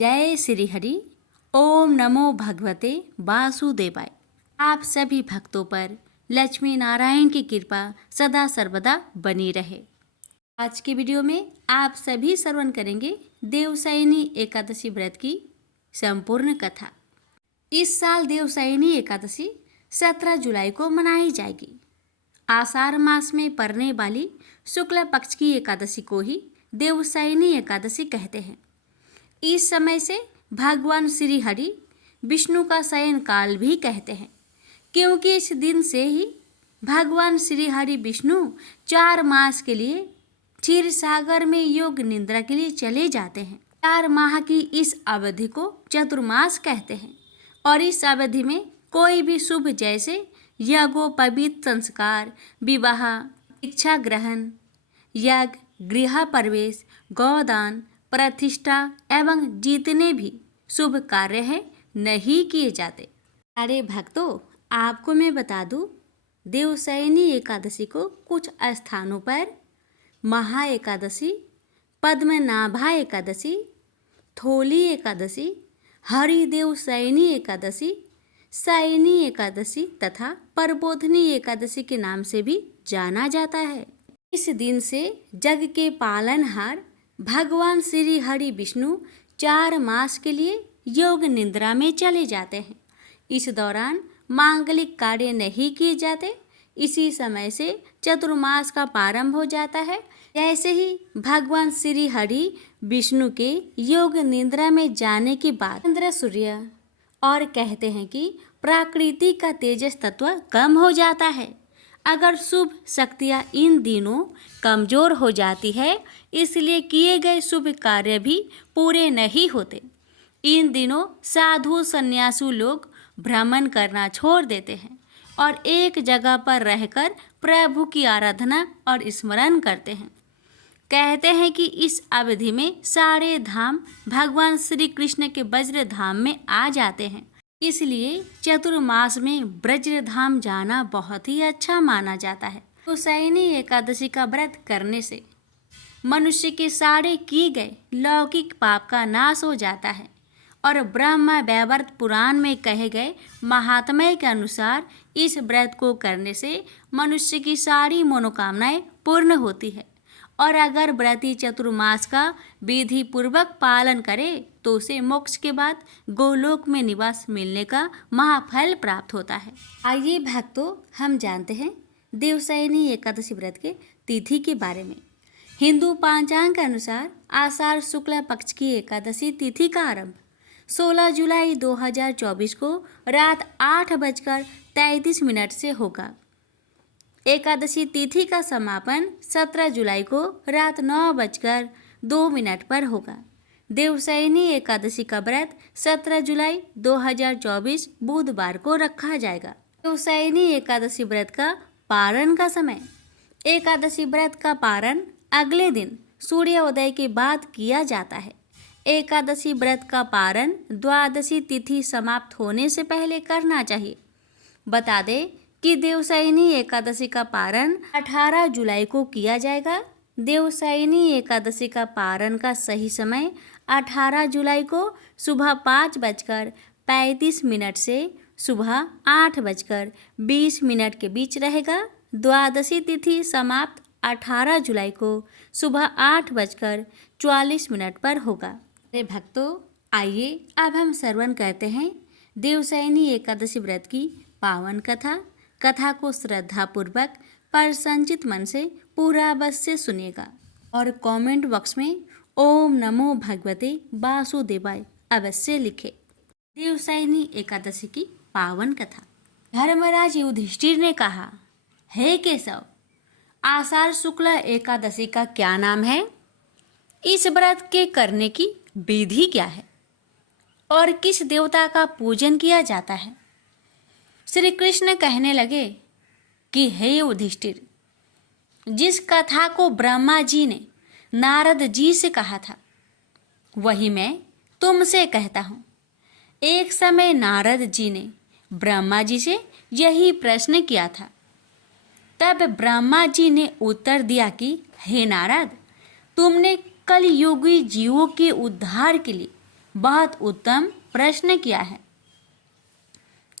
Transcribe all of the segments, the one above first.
जय श्री हरि। ओम नमो भगवते वासुदेवाय। आप सभी भक्तों पर लक्ष्मी नारायण की कृपा सदा सर्वदा बनी रहे। आज की वीडियो में आप सभी श्रवण करेंगे देवशयनी एकादशी व्रत की संपूर्ण कथा। इस साल देवशयनी एकादशी 17 जुलाई को मनाई जाएगी। आषाढ़ मास में पड़ने वाली शुक्ल पक्ष की एकादशी को ही देवशयनी एकादशी कहते हैं। इस समय से भगवान श्री हरि विष्णु का शयन काल भी कहते हैं, क्योंकि इस दिन से ही भगवान श्री हरि विष्णु 4 मास के लिए क्षीर सागर में योग निद्रा के लिए चले जाते हैं। 4 माह की इस अवधि को चतुर्मास कहते हैं और इस अवधि में कोई भी शुभ जैसे यज्ञोपवीत संस्कार, विवाह, दीक्षा ग्रहण, यज्ञ, गृह प्रवेश, गोदान, प्रतिष्ठा एवं जितने भी शुभ कार्य हैं नहीं किए जाते। अरे भक्तों, आपको मैं बता दूं, देवशयनी एकादशी को कुछ स्थानों पर महा एकादशी, पद्मनाभा एकादशी, थोली एकादशी, हरिदेव शयनी एकादशी, शयनी एकादशी तथा प्रबोधनी एकादशी के नाम से भी जाना जाता है। इस दिन से जग के पालनहार भगवान श्री हरि विष्णु 4 मास के लिए योग निद्रा में चले जाते हैं। इस दौरान मांगलिक कार्य नहीं किए जाते। इसी समय से चतुर्मास का प्रारंभ हो जाता है। जैसे ही भगवान श्री हरि विष्णु के योग निद्रा में जाने के बाद चंद्र, सूर्य और कहते हैं कि प्रकृति का तेजस तत्व कम हो जाता है। अगर शुभ शक्तियाँ इन दिनों कमजोर हो जाती है, इसलिए किए गए शुभ कार्य भी पूरे नहीं होते। इन दिनों साधु सन्यासु लोग भ्रमण करना छोड़ देते हैं और एक जगह पर रहकर प्रभु की आराधना और स्मरण करते हैं। कहते हैं कि इस अवधि में सारे धाम भगवान श्री कृष्ण के वज्र धाम में आ जाते हैं। इसलिए चतुर्मास में ब्रजधाम जाना बहुत ही अच्छा माना जाता है। देवशयनी एकादशी का व्रत करने से मनुष्य के सारे किए गए लौकिक पाप का नाश हो जाता है और ब्रह्म वैवर्त पुराण में कहे गए महात्म्य के अनुसार इस व्रत को करने से मनुष्य की सारी मनोकामनाएं पूर्ण होती है और अगर व्रती चतुर्मास का विधि पूर्वक पालन करे तो उसे मोक्ष के बाद गोलोक में निवास मिलने का महाफल प्राप्त होता है। आइए भक्तों, हम जानते हैं देवशयनी एकादशी व्रत के तिथि के बारे में। हिंदू पांचांग के अनुसार आषाढ़ शुक्ल पक्ष की एकादशी तिथि का आरंभ 16 जुलाई 2024 को रात 8:33 से होगा। एकादशी तिथि का समापन 17 जुलाई को रात 9:02 पर होगा। देवशयनी एकादशी का व्रत 17 जुलाई 2024 बुधवार को रखा जाएगा। देवशयनी एकादशी व्रत का पारण का समय। एकादशी व्रत का पारण अगले दिन सूर्योदय के बाद किया जाता है। एकादशी व्रत का पारण द्वादशी तिथि समाप्त होने से पहले करना चाहिए। बता दें कि देवशयनी एकादशी का पारण 18 जुलाई को किया जाएगा। देवशयनी एकादशी का पारण का सही समय 18 जुलाई को सुबह 5:35 से सुबह 8:20 के बीच रहेगा। द्वादशी तिथि समाप्त 18 जुलाई को सुबह 8:44 पर होगा। अरे भक्तों, आइए अब हम श्रवण करते हैं देवशयनी एकादशी व्रत की पावन कथा को श्रद्धापूर्वक पर संचित मन से पूरा अवश्य सुनिएगा और कमेंट बॉक्स में ओम नमो भगवते वासुदेवाय अवश्य लिखे। देवशयनी एकादशी की पावन कथा। धर्मराज युधिष्ठिर ने कहा, हे केशव, आषाढ़ शुक्ल एकादशी का क्या नाम है? इस व्रत के करने की विधि क्या है और किस देवता का पूजन किया जाता है? श्री कृष्ण कहने लगे कि हे युधिष्ठिर, जिस कथा को ब्रह्मा जी ने नारद जी से कहा था वही मैं तुमसे कहता हूँ। एक समय नारद जी ने ब्रह्मा जी से यही प्रश्न किया था। तब ब्रह्मा जी ने उत्तर दिया कि हे नारद, तुमने कलयुगी जीवों के उद्धार के लिए बहुत उत्तम प्रश्न किया है,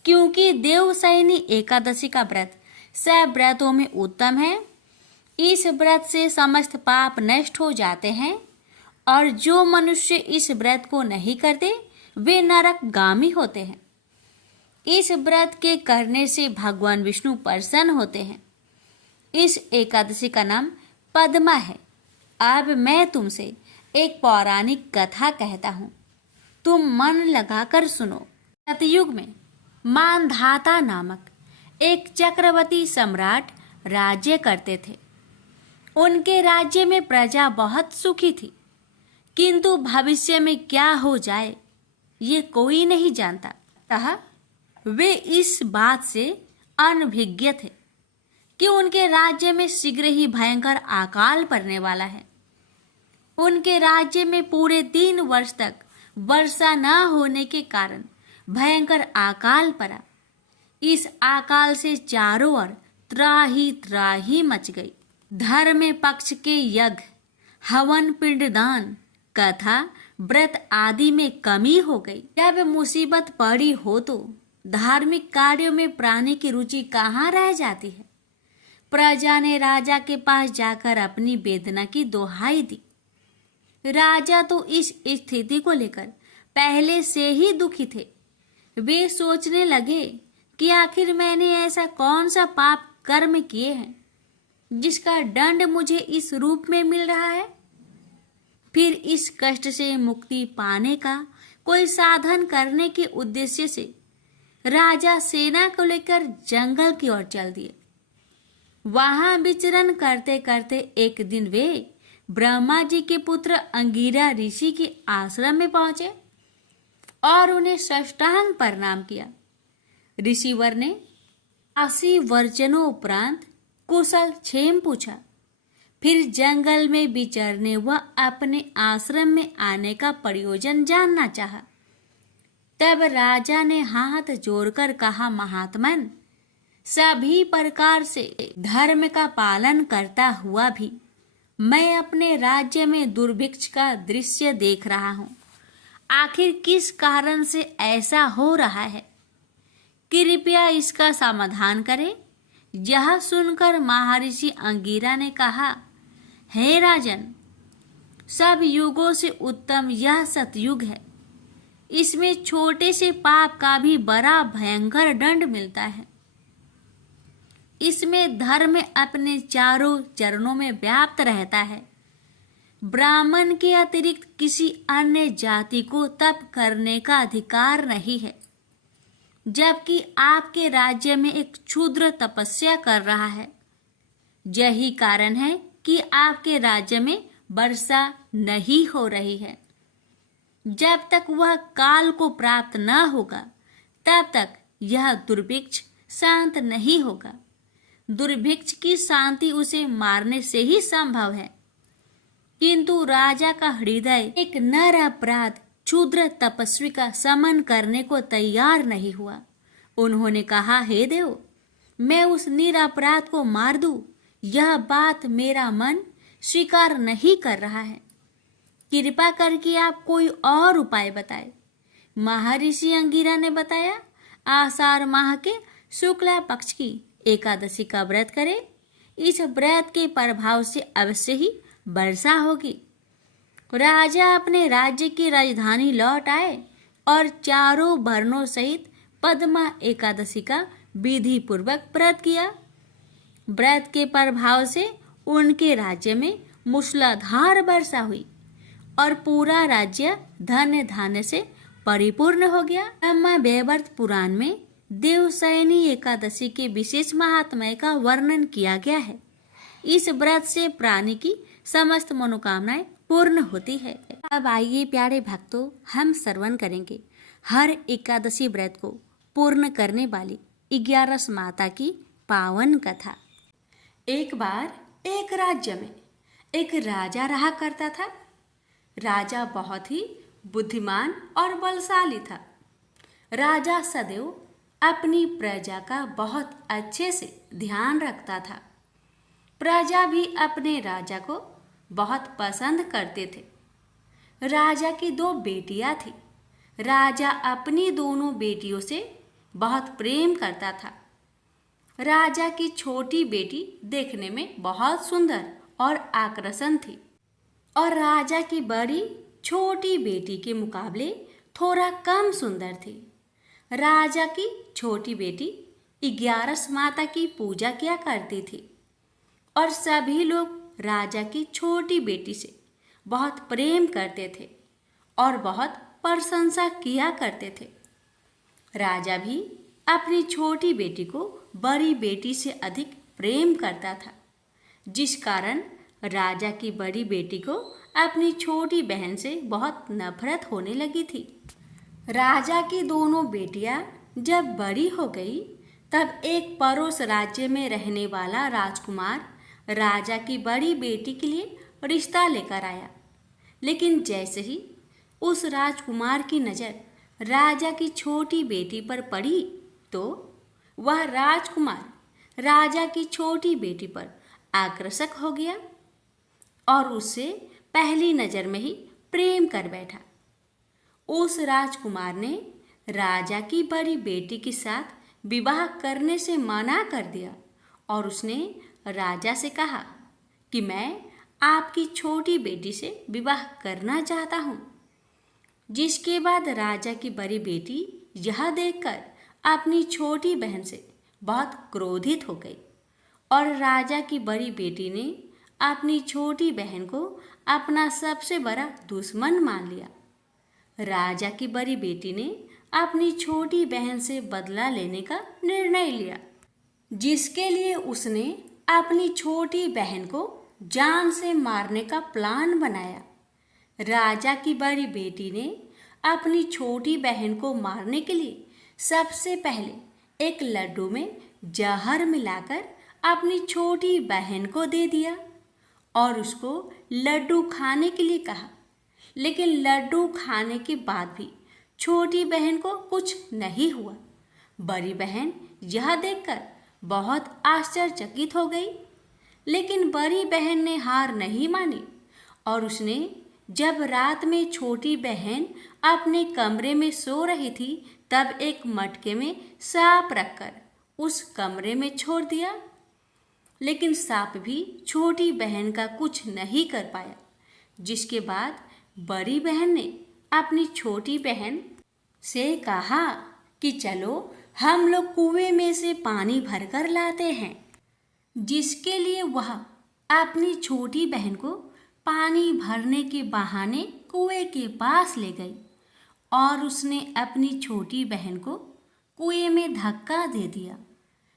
क्योंकि देवशयनी एकादशी का व्रत सब व्रतों में उत्तम है। इस व्रत से समस्त पाप नष्ट हो जाते हैं और जो मनुष्य इस व्रत को नहीं करते वे नरकगामी होते हैं। इस व्रत के करने से भगवान विष्णु प्रसन्न होते हैं। इस एकादशी का नाम पद्मा है। अब मैं तुमसे एक पौराणिक कथा कहता हूँ, तुम मन लगाकर सुनो। सतयुग में मानधाता नामक एक चक्रवर्ती सम्राट राज्य करते थे। उनके राज्य में प्रजा बहुत सुखी थी, किंतु भविष्य में क्या हो जाए ये कोई नहीं जानता। अतः वे इस बात से अनभिज्ञ थे कि उनके राज्य में शीघ्र ही भयंकर अकाल पड़ने वाला है। उनके राज्य में पूरे 3 वर्ष तक वर्षा न होने के कारण भयंकर अकाल पड़ा। इस अकाल से चारों ओर त्राही त्राही मच गई। धर्म पक्ष के यज्ञ, हवन, पिंडदान, कथा, व्रत आदि में कमी हो गई। जब मुसीबत पड़ी हो तो धार्मिक कार्यों में प्राणी की रुचि कहाँ रह जाती है। प्रजा ने राजा के पास जाकर अपनी वेदना की दोहाई दी। राजा तो इस स्थिति को लेकर पहले से ही दुखी थे। वे सोचने लगे कि आखिर मैंने ऐसा कौन सा पाप कर्म किए हैं जिसका दंड मुझे इस रूप में मिल रहा है। फिर इस कष्ट से मुक्ति पाने का कोई साधन करने के उद्देश्य से राजा सेना को लेकर जंगल की ओर चल दिए। वहां विचरण करते करते एक दिन वे ब्रह्मा जी के पुत्र अंगिरा ऋषि के आश्रम में पहुंचे और उन्हें साष्टांग प्रणाम किया। ऋषिवर ने 80 वर्जनों उपरांत कुशल क्षेम पूछा। फिर जंगल में विचरने व अपने आश्रम में आने का प्रयोजन जानना चाहा। तब राजा ने हाथ जोड़कर कहा, महात्मन, सभी प्रकार से धर्म का पालन करता हुआ भी मैं अपने राज्य में दुर्भिक्ष का दृश्य देख रहा हूँ। आखिर किस कारण से ऐसा हो रहा है? कृपया इसका समाधान करें। यह सुनकर महर्षि अंगिरा ने कहा, हे राजन, सब युगों से उत्तम यह सतयुग है। इसमें छोटे से पाप का भी बड़ा भयंकर दंड मिलता है। इसमें धर्म अपने चारों चरणों में व्याप्त रहता है। ब्राह्मण के अतिरिक्त किसी अन्य जाति को तप करने का अधिकार नहीं है, जबकि आपके राज्य में एक क्षुद्र तपस्या कर रहा है। यही कारण है कि आपके राज्य में वर्षा नहीं हो रही है। जब तक वह काल को प्राप्त न होगा तब तक यह दुर्भिक्ष शांत नहीं होगा। दुर्भिक्ष की शांति उसे मारने से ही संभव है। किंतु राजा का हृदय एक नर अपराध क्षुद्र तपस्वी का समन करने को तैयार नहीं हुआ। उन्होंने कहा, हे देव, मैं उस निरपराध को मार दूं, यह बात मेरा मन स्वीकार नहीं कर रहा है। कृपा करके आप कोई और उपाय बताए। महर्षि अंगिरा ने बताया, आषाढ़ माह के शुक्ला पक्ष की एकादशी का व्रत करें। इस व्रत के प्रभाव से अवश्य ही वर्षा होगी। राजा अपने राज्य की राजधानी लौट आए और चारों वर्णों सहित पद्मा एकादशी का विधि पूर्वक व्रत किया। व्रत के प्रभाव से उनके राज्य में मूसलाधार वर्षा हुई और पूरा राज्य धन्य धान्य से परिपूर्ण हो गया। ब्रह्मा वैवर्त पुराण में देवशयनी एकादशी के विशेष महात्म्य का वर्णन किया गया है। इस व्रत से प्राणी की समस्त मनोकामनाएं पूर्ण होती है। अब आइए प्यारे भक्तों, हम श्रवण करेंगे हर एकादशी व्रत को पूर्ण करने वाली 11 माता की पावन कथा। एक बार एक राज्य में एक राजा रहा करता था। राजा बहुत ही बुद्धिमान और बलशाली था। राजा सदैव अपनी प्रजा का बहुत अच्छे से ध्यान रखता था। प्रजा भी अपने राजा को बहुत पसंद करते थे। राजा की दो बेटियां थी। राजा अपनी दोनों बेटियों से बहुत प्रेम करता था। राजा की छोटी बेटी देखने में बहुत सुंदर और आकर्षण थी और राजा की बड़ी छोटी बेटी के मुकाबले थोड़ा कम सुंदर थी। राजा की छोटी बेटी 11 माता की पूजा किया करती थी और सभी लोग राजा की छोटी बेटी से बहुत प्रेम करते थे और बहुत प्रशंसा किया करते थे। राजा भी अपनी छोटी बेटी को बड़ी बेटी से अधिक प्रेम करता था, जिस कारण राजा की बड़ी बेटी को अपनी छोटी बहन से बहुत नफरत होने लगी थी। राजा की दोनों बेटियां जब बड़ी हो गई तब एक पड़ोस राज्य में रहने वाला राजकुमार राजा की बड़ी बेटी के लिए रिश्ता लेकर आया। लेकिन जैसे ही उस राजकुमार की नज़र राजा की छोटी बेटी पर पड़ी तो वह राजकुमार राजा की छोटी बेटी पर आकर्षक हो गया और उससे पहली नज़र में ही प्रेम कर बैठा। उस राजकुमार ने राजा की बड़ी बेटी के साथ विवाह करने से मना कर दिया और उसने राजा से कहा कि मैं आपकी छोटी बेटी से विवाह करना चाहता हूँ। जिसके बाद राजा की बड़ी बेटी यह देखकर अपनी छोटी बहन से बहुत क्रोधित हो गई और राजा की बड़ी बेटी ने अपनी छोटी बहन को अपना सबसे बड़ा दुश्मन मान लिया। राजा की बड़ी बेटी ने अपनी छोटी बहन से बदला लेने का निर्णय लिया, जिसके लिए उसने अपनी छोटी बहन को जान से मारने का प्लान बनाया। राजा की बड़ी बेटी ने अपनी छोटी बहन को मारने के लिए सबसे पहले एक लड्डू में जहर मिलाकर अपनी छोटी बहन को दे दिया और उसको लड्डू खाने के लिए कहा। लेकिन लड्डू खाने के बाद भी छोटी बहन को कुछ नहीं हुआ। बड़ी बहन यह देखकर बहुत आश्चर्यचकित हो गई, लेकिन बड़ी बहन ने हार नहीं मानी और उसने जब रात में छोटी बहन अपने कमरे में सो रही थी तब एक मटके में सांप रखकर उस कमरे में छोड़ दिया। लेकिन सांप भी छोटी बहन का कुछ नहीं कर पाया, जिसके बाद बड़ी बहन ने अपनी छोटी बहन से कहा कि चलो हम लोग कुएं में से पानी भरकर लाते हैं। जिसके लिए वह अपनी छोटी बहन को पानी भरने के बहाने कुएं के पास ले गई और उसने अपनी छोटी बहन को कुएं में धक्का दे दिया।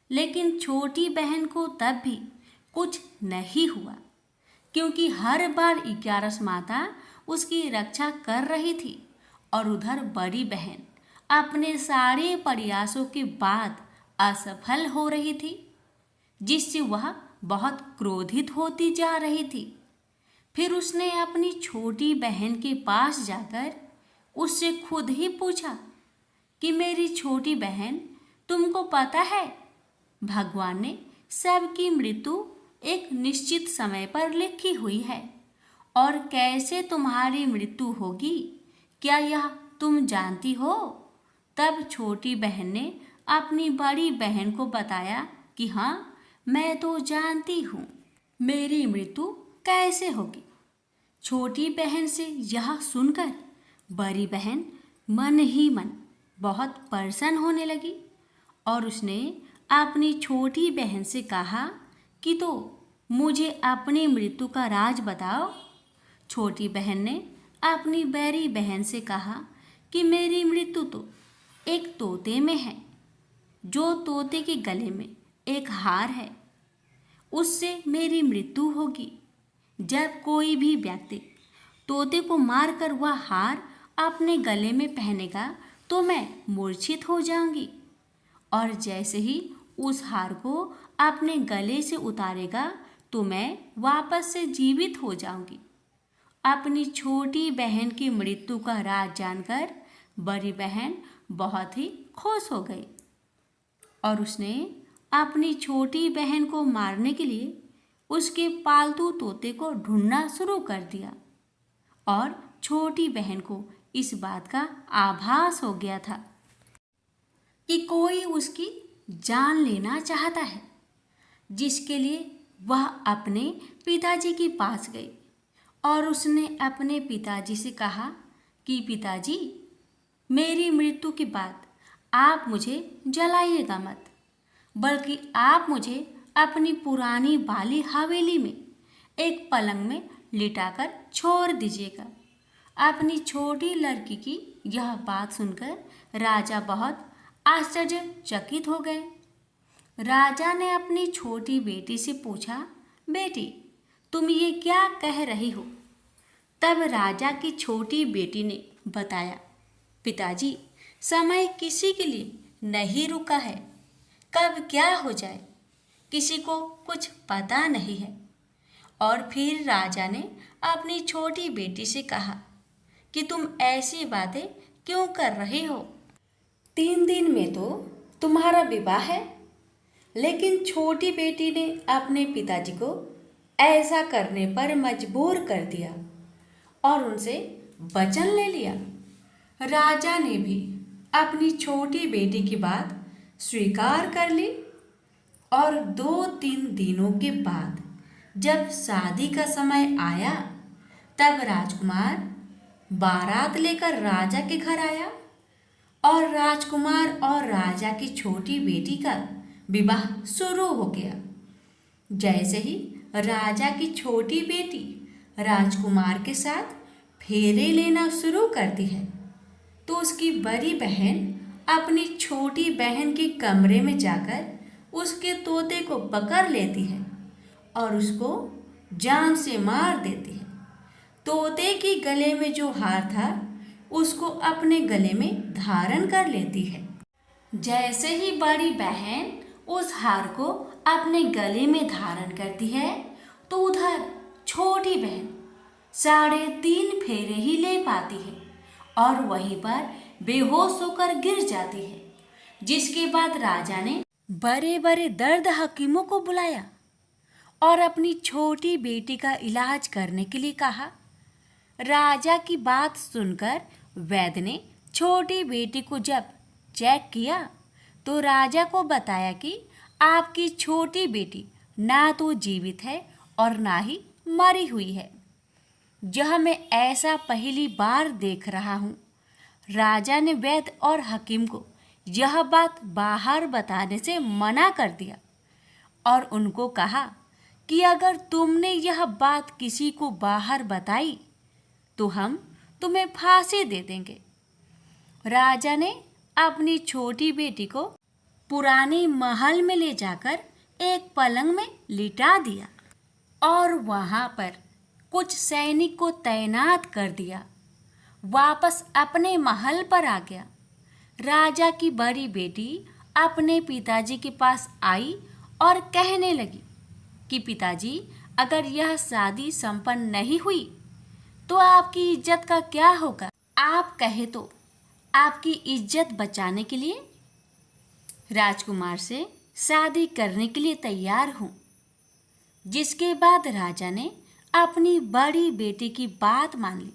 लेकिन छोटी बहन को तब भी कुछ नहीं हुआ, क्योंकि हर बार 11 माता उसकी रक्षा कर रही थी और उधर बड़ी बहन अपने सारे प्रयासों के बाद असफल हो रही थी, जिससे वह बहुत क्रोधित होती जा रही थी। फिर उसने अपनी छोटी बहन के पास जाकर उससे खुद ही पूछा कि मेरी छोटी बहन, तुमको पता है भगवान ने सबकी मृत्यु एक निश्चित समय पर लिखी हुई है और कैसे तुम्हारी मृत्यु होगी, क्या यह तुम जानती हो? तब छोटी बहन ने अपनी बड़ी बहन को बताया कि हाँ, मैं तो जानती हूँ मेरी मृत्यु कैसे होगी। छोटी बहन से यह सुनकर बड़ी बहन मन ही मन बहुत प्रसन्न होने लगी और उसने अपनी छोटी बहन से कहा कि तो मुझे अपनी मृत्यु का राज बताओ। छोटी बहन ने अपनी बड़ी बहन से कहा कि मेरी मृत्यु तो एक तोते में है, जो तोते के गले में एक हार है, उससे मेरी मृत्यु होगी। जब कोई भी व्यक्ति तोते को मारकर वह हार अपने गले में पहनेगा तो मैं मूर्छित हो जाऊंगी, और जैसे ही उस हार को अपने गले से उतारेगा तो मैं वापस से जीवित हो जाऊंगी। अपनी छोटी बहन की मृत्यु का राज जानकर बड़ी बहन बहुत ही खुश हो गई और उसने अपनी छोटी बहन को मारने के लिए उसके पालतू तोते को ढूंढना शुरू कर दिया और छोटी बहन को इस बात का आभास हो गया था कि कोई उसकी जान लेना चाहता है, जिसके लिए वह अपने पिताजी के पास गई और उसने अपने पिताजी से कहा कि पिताजी, मेरी मृत्यु के बाद आप मुझे जलाइएगा मत, बल्कि आप मुझे अपनी पुरानी वाली हवेली में एक पलंग में लिटाकर छोड़ दीजिएगा। अपनी छोटी लड़की की यह बात सुनकर राजा बहुत आश्चर्यचकित हो गए। राजा ने अपनी छोटी बेटी से पूछा, बेटी, तुम ये क्या कह रही हो? तब राजा की छोटी बेटी ने बताया, पिताजी, समय किसी के लिए नहीं रुका है, कब क्या हो जाए किसी को कुछ पता नहीं है। और फिर राजा ने अपनी छोटी बेटी से कहा कि तुम ऐसी बातें क्यों कर रही हो? 3 दिन में तो तुम्हारा विवाह है। लेकिन छोटी बेटी ने अपने पिताजी को ऐसा करने पर मजबूर कर दिया और उनसे वचन ले लिया। राजा ने भी अपनी छोटी बेटी की बात स्वीकार कर ली और 2-3 दिनों के बाद जब शादी का समय आया, तब राजकुमार बारात लेकर राजा के घर आया और राजकुमार और राजा की छोटी बेटी का विवाह शुरू हो गया। जैसे ही राजा की छोटी बेटी राजकुमार के साथ फेरे लेना शुरू करती है, तो उसकी बड़ी बहन अपनी छोटी बहन के कमरे में जाकर उसके तोते को पकड़ लेती है और उसको जान से मार देती है। तोते के गले में जो हार था, उसको अपने गले में धारण कर लेती है। जैसे ही बड़ी बहन उस हार को अपने गले में धारण करती है, तो उधर छोटी बहन 3.5 फेरे ही ले पाती है और वहीं पर बेहोश होकर गिर जाती है। जिसके बाद राजा ने बड़े बड़े दर्द हकीमों को बुलाया और अपनी छोटी बेटी का इलाज करने के लिए कहा। राजा की बात सुनकर वैद्य ने छोटी बेटी को जब चेक किया, तो राजा को बताया कि आपकी छोटी बेटी ना तो जीवित है और ना ही मरी हुई है। यह मैं ऐसा पहली बार देख रहा हूँ। राजा ने वैद्य और हकीम को यह बात बाहर बताने से मना कर दिया और उनको कहा कि अगर तुमने यह बात किसी को बाहर बताई तो हम तुम्हें फांसी दे देंगे। राजा ने अपनी छोटी बेटी को पुराने महल में ले जाकर एक पलंग में लिटा दिया और वहाँ पर कुछ सैनिक को तैनात कर दिया। वापस अपने महल पर आ गया। राजा की बड़ी बेटी अपने पिताजी के पास आई और कहने लगी कि पिताजी, अगर यह शादी संपन्न नहीं हुई तो आपकी इज्जत का क्या होगा? आप कहे तो आपकी इज्जत बचाने के लिए राजकुमार से शादी करने के लिए तैयार हूँ। जिसके बाद राजा ने अपनी बड़ी बेटी की बात मान ली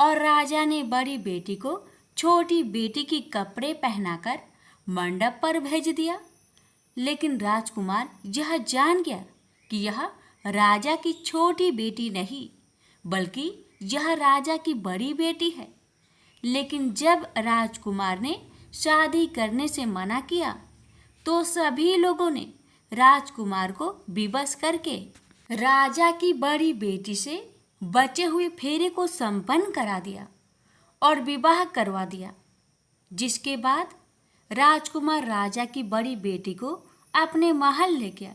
और राजा ने बड़ी बेटी को छोटी बेटी की कपड़े पहनाकर मंडप पर भेज दिया। लेकिन राजकुमार यह जान गया कि यह राजा की छोटी बेटी नहीं, बल्कि यह राजा की बड़ी बेटी है। लेकिन जब राजकुमार ने शादी करने से मना किया, तो सभी लोगों ने राजकुमार को विवश करके राजा की बड़ी बेटी से बचे हुए फेरे को संपन्न करा दिया और विवाह करवा दिया। जिसके बाद राजकुमार राजा की बड़ी बेटी को अपने महल ले गया।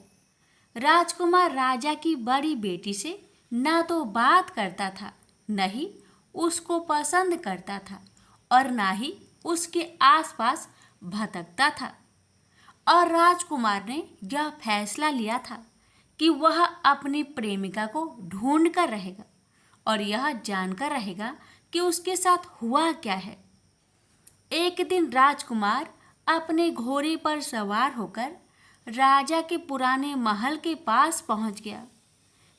राजकुमार राजा की बड़ी बेटी से ना तो बात करता था, न ही उसको पसंद करता था और ना ही उसके आसपास भटकता था। और राजकुमार ने यह फैसला लिया था कि वह अपनी प्रेमिका को ढूंढ कर रहेगा और यह जानकर रहेगा कि उसके साथ हुआ क्या है। एक दिन राजकुमार अपने घोड़े पर सवार होकर राजा के पुराने महल के पास पहुंच गया,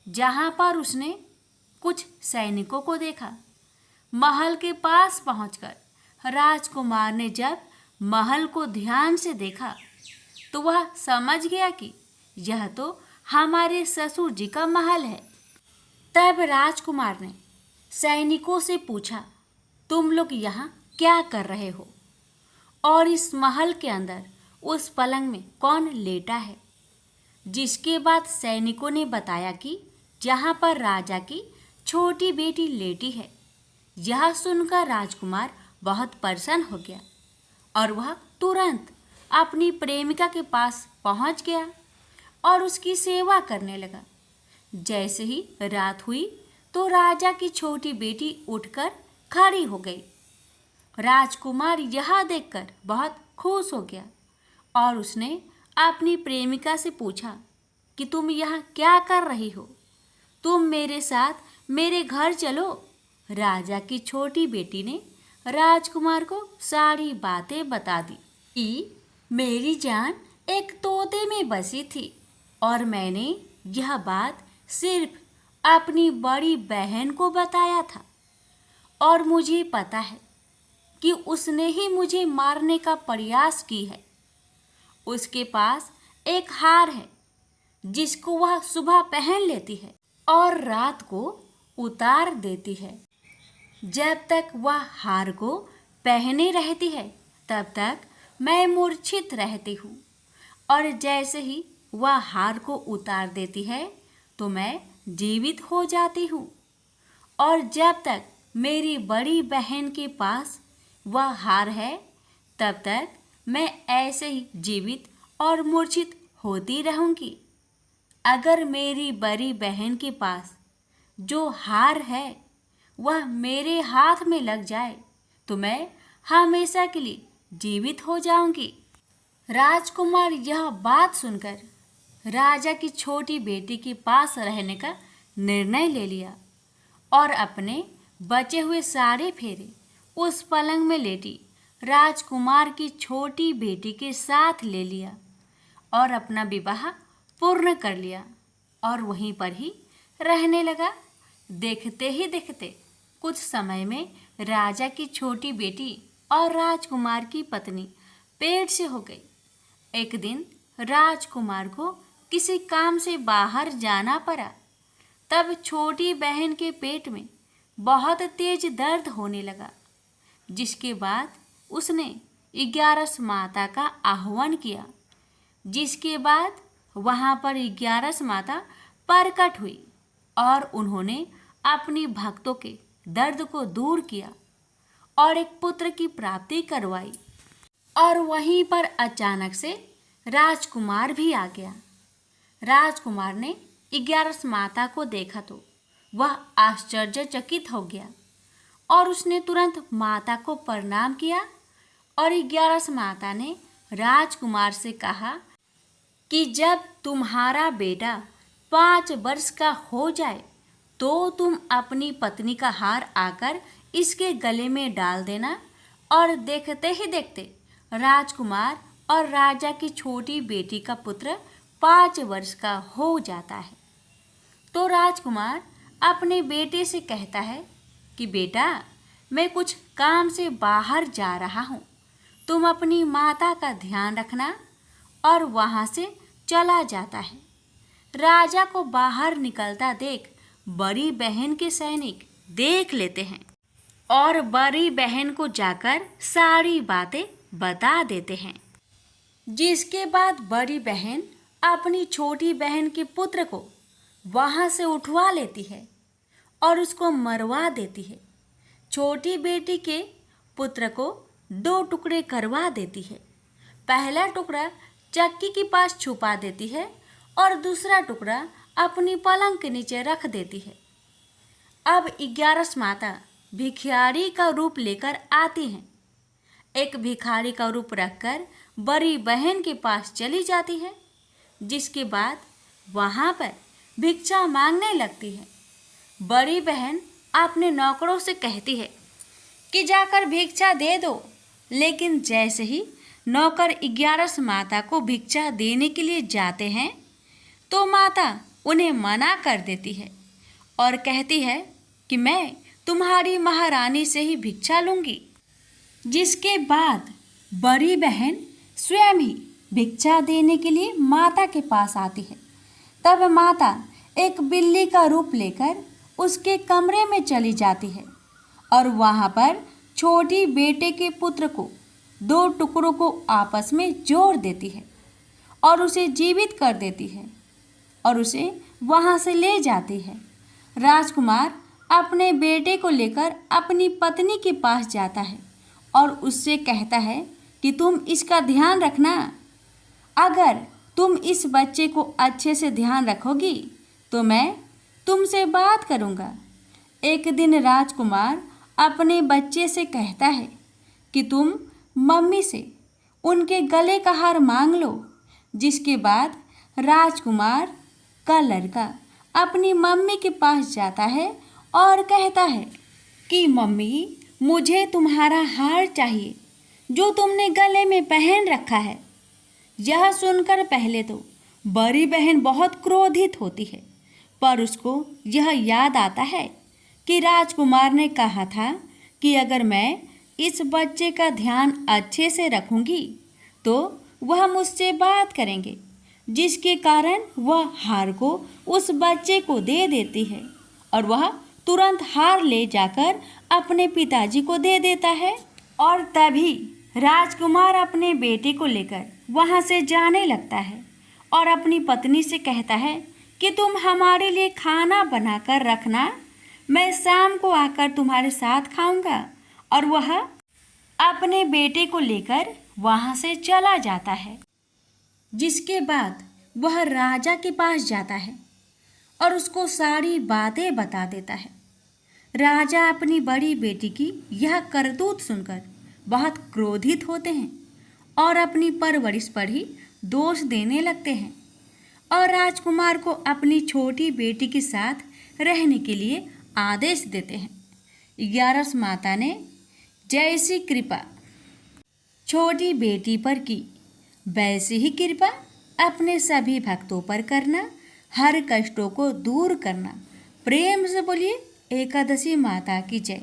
जहां पर उसने कुछ सैनिकों को देखा। महल के पास पहुंचकर राजकुमार ने जब महल को ध्यान से देखा तो वह समझ गया कि यह तो हमारे ससुर जी का महल है। तब राजकुमार ने सैनिकों से पूछा, तुम लोग यहाँ क्या कर रहे हो और इस महल के अंदर उस पलंग में कौन लेटा है? जिसके बाद सैनिकों ने बताया कि जहाँ पर राजा की छोटी बेटी लेटी है। यह सुनकर राजकुमार बहुत प्रसन्न हो गया और वह तुरंत अपनी प्रेमिका के पास पहुँच गया और उसकी सेवा करने लगा। जैसे ही रात हुई तो राजा की छोटी बेटी उठकर खड़ी हो गई। राजकुमार यह देखकर बहुत खुश हो गया और उसने अपनी प्रेमिका से पूछा कि तुम यहाँ क्या कर रही हो? तुम मेरे साथ मेरे घर चलो। राजा की छोटी बेटी ने राजकुमार को सारी बातें बता दी कि मेरी जान एक तोते में बसी थी और मैंने यह बात सिर्फ अपनी बड़ी बहन को बताया था और मुझे पता है कि उसने ही मुझे मारने का प्रयास की है। उसके पास एक हार है जिसको वह सुबह पहन लेती है और रात को उतार देती है। जब तक वह हार को पहने रहती है तब तक मैं मूर्छित रहती हूँ और जैसे ही वह हार को उतार देती है तो मैं जीवित हो जाती हूँ और जब तक मेरी बड़ी बहन के पास वह हार है तब तक मैं ऐसे ही जीवित और मूर्छित होती रहूँगी। अगर मेरी बड़ी बहन के पास जो हार है वह मेरे हाथ में लग जाए तो मैं हमेशा के लिए जीवित हो जाऊंगी। राजकुमार यह बात सुनकर राजा की छोटी बेटी के पास रहने का निर्णय ले लिया और अपने बचे हुए सारे फेरे उस पलंग में लेटी राजकुमार की छोटी बेटी के साथ ले लिया और अपना विवाह पूर्ण कर लिया और वहीं पर ही रहने लगा। देखते ही देखते कुछ समय में राजा की छोटी बेटी और राजकुमार की पत्नी पेट से हो गई। एक दिन राजकुमार को किसी काम से बाहर जाना पड़ा। तब छोटी बहन के पेट में बहुत तेज दर्द होने लगा, जिसके बाद उसने 11 माता का आह्वान किया। जिसके बाद वहाँ पर 11 माता प्रकट हुई और उन्होंने अपनी भक्तों के दर्द को दूर किया और एक पुत्र की प्राप्ति करवाई। और वहीं पर अचानक से राजकुमार भी आ गया। राजकुमार ने 11 माता को देखा तो वह आश्चर्यचकित हो गया और उसने तुरंत माता को प्रणाम किया और 11 माता ने राजकुमार से कहा कि जब तुम्हारा बेटा 5 वर्ष का हो जाए तो तुम अपनी पत्नी का हार आकर इसके गले में डाल देना। और देखते ही देखते राजकुमार और राजा की छोटी बेटी का पुत्र 5 वर्ष का हो जाता है। तो राजकुमार अपने बेटे से कहता है कि बेटा, मैं कुछ काम से बाहर जा रहा हूँ, तुम अपनी माता का ध्यान रखना। और वहाँ से चला जाता है। राजा को बाहर निकलता देख बड़ी बहन के सैनिक देख लेते हैं और बड़ी बहन को जाकर सारी बातें बता देते हैं। जिसके बाद बड़ी बहन अपनी छोटी बहन के पुत्र को वहाँ से उठवा लेती है और उसको मरवा देती है। छोटी बेटी के पुत्र को 2 टुकड़े करवा देती है। पहला टुकड़ा चक्की के पास छुपा देती है और दूसरा टुकड़ा अपनी पलंग के नीचे रख देती है। अब 11 माता भिखारी का रूप लेकर आती हैं। एक भिखारी का रूप रखकर बड़ी बहन के पास चली जाती है। जिसके बाद वहाँ पर भिक्षा मांगने लगती है। बड़ी बहन अपने नौकरों से कहती है कि जाकर भिक्षा दे दो, लेकिन जैसे ही नौकर 11 माता को भिक्षा देने के लिए जाते हैं तो माता उन्हें मना कर देती है और कहती है कि मैं तुम्हारी महारानी से ही भिक्षा लूंगी। जिसके बाद बड़ी बहन स्वयं ही भिक्षा देने के लिए माता के पास आती है। तब माता एक बिल्ली का रूप लेकर उसके कमरे में चली जाती है और वहाँ पर छोटी बेटे के पुत्र को 2 टुकड़ों को आपस में जोड़ देती है और उसे जीवित कर देती है और उसे वहाँ से ले जाती है। राजकुमार अपने बेटे को लेकर अपनी पत्नी के पास जाता है और उससे कहता है कि तुम इसका ध्यान रखना। अगर तुम इस बच्चे को अच्छे से ध्यान रखोगी तो मैं तुमसे बात करूँगा। एक दिन राजकुमार अपने बच्चे से कहता है कि तुम मम्मी से उनके गले का हार मांग लो। जिसके बाद राजकुमार का लड़का अपनी मम्मी के पास जाता है और कहता है कि मम्मी, मुझे तुम्हारा हार चाहिए जो तुमने गले में पहन रखा है। यह सुनकर पहले तो बड़ी बहन बहुत क्रोधित होती है, पर उसको यह याद आता है कि राजकुमार ने कहा था कि अगर मैं इस बच्चे का ध्यान अच्छे से रखूंगी तो वह मुझसे बात करेंगे, जिसके कारण वह हार को उस बच्चे को दे देती है और वह तुरंत हार ले जाकर अपने पिताजी को दे देता है। और तभी राजकुमार अपने बेटे को लेकर वहाँ से जाने लगता है और अपनी पत्नी से कहता है कि तुम हमारे लिए खाना बनाकर रखना, मैं शाम को आकर तुम्हारे साथ खाऊंगा। और वह अपने बेटे को लेकर वहाँ से चला जाता है। जिसके बाद वह राजा के पास जाता है और उसको सारी बातें बता देता है। राजा अपनी बड़ी बेटी की यह करतूत सुनकर बहुत क्रोधित होते हैं और अपनी परवरिश पर ही दोष देने लगते हैं और राजकुमार को अपनी छोटी बेटी के साथ रहने के लिए आदेश देते हैं। 11 माता ने जैसी कृपा छोटी बेटी पर की, वैसी ही कृपा अपने सभी भक्तों पर करना, हर कष्टों को दूर करना। प्रेम से बोलिए एकादशी माता की जय।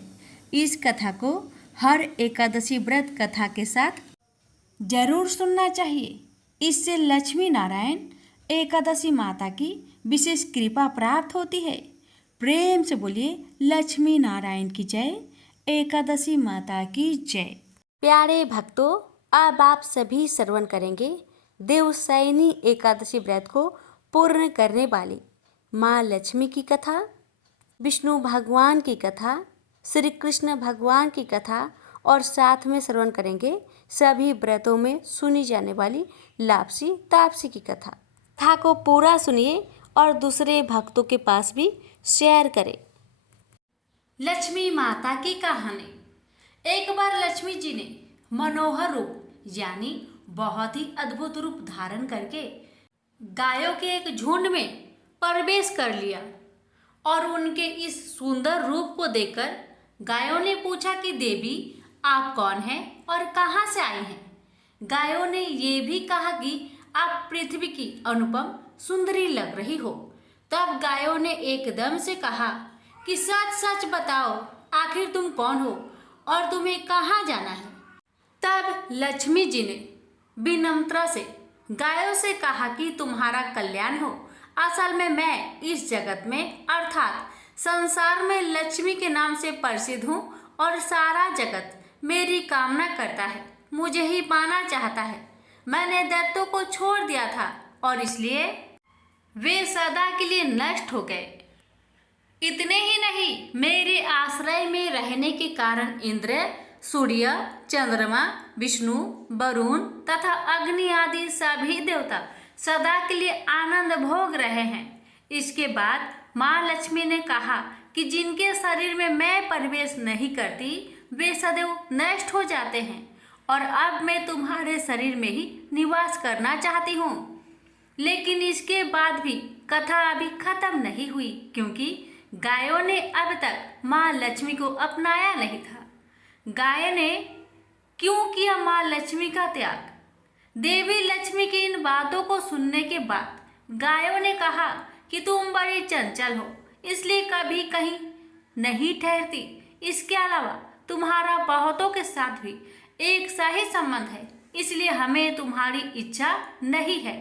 इस कथा को हर एकादशी व्रत कथा के साथ जरूर सुनना चाहिए। इससे लक्ष्मी नारायण एकादशी माता की विशेष कृपा प्राप्त होती है। प्रेम से बोलिए लक्ष्मी नारायण की जय, एकादशी माता की जय। प्यारे भक्तों, अब आप सभी श्रवण करेंगे देवशयनी एकादशी व्रत को पूर्ण करने वाली माँ लक्ष्मी की कथा, विष्णु भगवान की कथा, श्री कृष्ण भगवान की कथा और साथ में श्रवण करेंगे सभी व्रतों में सुनी जाने वाली लापसी तापसी की कथा। कथा को पूरा सुनिए और दूसरे भक्तों के पास भी शेयर करें। लक्ष्मी माता की कहानी। एक बार लक्ष्मी जी ने मनोहर रूप यानी बहुत ही अद्भुत रूप धारण करके गायों के एक झुंड में प्रवेश कर लिया और उनके इस सुंदर रूप को देखकर गायों ने पूछा कि देवी, आप कौन हैं और कहाँ से आई हैं? गायों ने ये भी कहा कि आप पृथ्वी की अनुपम सुंदरी लग रही हो। तब गायों ने एकदम से कहा कि सच सच बताओ, आखिर तुम कौन हो और तुम्हें कहाँ जाना है? तब लक्ष्मी जी ने विनम्रता से गायों से कहा कि तुम्हारा कल्याण हो। असल में मैं इस जगत में अर्थात संसार में लक्ष्मी के नाम से प्रसिद्ध हूँ और सारा जगत मेरी कामना करता है, मुझे ही पाना चाहता है। मैंने दैत्यों को छोड़ दिया था और इसलिए वे सदा के लिए नष्ट हो गए। इतने ही नहीं, मेरे आश्रय में रहने के कारण इंद्र, सूर्य, चंद्रमा, विष्णु, वरुण तथा अग्नि आदि सभी देवता सदा के लिए आनंद भोग रहे हैं। इसके बाद माँ लक्ष्मी ने कहा कि जिनके शरीर में मैं प्रवेश नहीं करती वे सदैव नष्ट हो जाते हैं और अब मैं तुम्हारे शरीर में ही निवास करना चाहती हूँ। लेकिन इसके बाद भी कथा अभी खत्म नहीं हुई, क्योंकि गायों ने अब तक माँ लक्ष्मी को अपनाया नहीं था। गाय ने क्यों किया माँ लक्ष्मी का त्याग? देवी लक्ष्मी की इन बातों को सुनने के बाद गायों ने कहा कि तुम बड़ी चंचल हो, इसलिए कभी कहीं नहीं ठहरती। इसके अलावा तुम्हारा बहुतों के साथ भी एक सा ही संबंध है, इसलिए हमें तुम्हारी इच्छा नहीं है।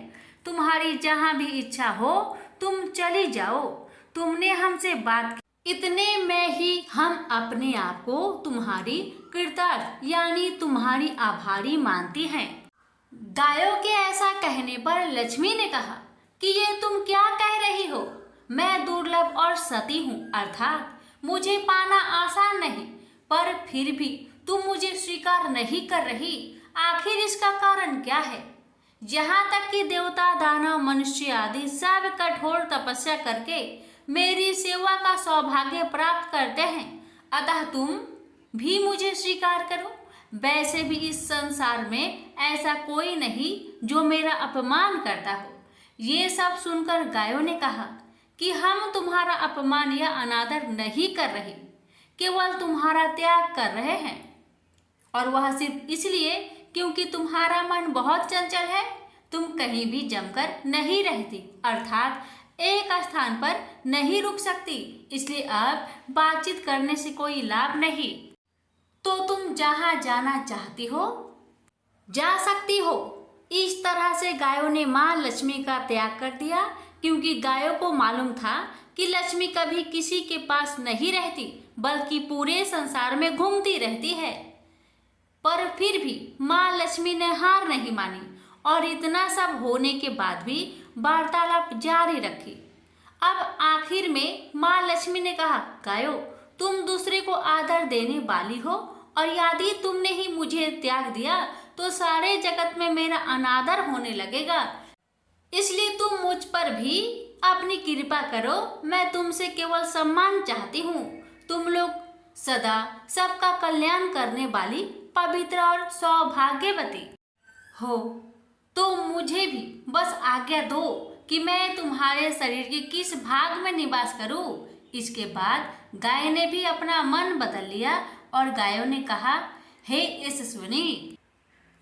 तुम्हारी जहाँ भी इच्छा हो तुम चली जाओ। तुमने हमसे बात की, इतने में ही हम अपने आप को तुम्हारी कृतज्ञ यानी तुम्हारी आभारी मानती हैं। गायों के ऐसा कहने पर लक्ष्मी ने कहा कि ये तुम क्या कह रही हो? मैं दुर्लभ और सती हूँ, अर्थात मुझे पाना आसान नहीं, पर फिर भी तुम मुझे स्वीकार नहीं कर रही। आखिर इसका कारण क्या है? यहाँ तक कि देवता, दानव, मनुष्य आदि सब कठोर तपस्या करके मेरी सेवा का सौभाग्य प्राप्त करते हैं, अतः तुम भी मुझे स्वीकार करो। वैसे भी इस संसार में ऐसा कोई नहीं जो मेरा अपमान करता हो। ये सब सुनकर गायों ने कहा कि हम तुम्हारा अपमान या अनादर नहीं कर रहे, केवल तुम्हारा त्याग कर रहे हैं, और वह सिर्फ इसलिए क्योंकि तुम्हारा मन बहुत चंचल है। तुम कहीं भी जमकर नहीं रहती, अर्थात एक स्थान पर नहीं रुक सकती, इसलिए अब बातचीत करने से कोई लाभ नहीं। तो तुम जहाँ जाना चाहती हो जा सकती हो। इस तरह से गायों ने माँ लक्ष्मी का त्याग कर दिया, क्योंकि गायों को मालूम था कि लक्ष्मी कभी किसी के पास नहीं रहती, बल्कि पूरे संसार में घूमती रहती है। पर फिर भी माँ लक्ष्मी ने हार नहीं मानी और इतना सब होने के बाद भी वार्तालाप जारी रखी। अब आखिर में माँ लक्ष्मी ने कहा, गायों, तुम दूसरे को आदर देने वाली हो, और यदि तुमने ही मुझे त्याग दिया तो सारे जगत में मेरा अनादर होने लगेगा। इसलिए तुम मुझ पर भी अपनी कृपा करो। मैं तुमसे केवल सम्मान चाहती हूँ। तुम लोग सदा सबका कल्याण करने वाली पवित्र और सौभाग्यवती हो, तो मुझे भी बस आज्ञा दो कि मैं तुम्हारे शरीर के किस भाग में निवास करूं। इसके बाद गाय ने भी अपना मन बदल लिया और गायों ने कहा, हे यशस्विनी,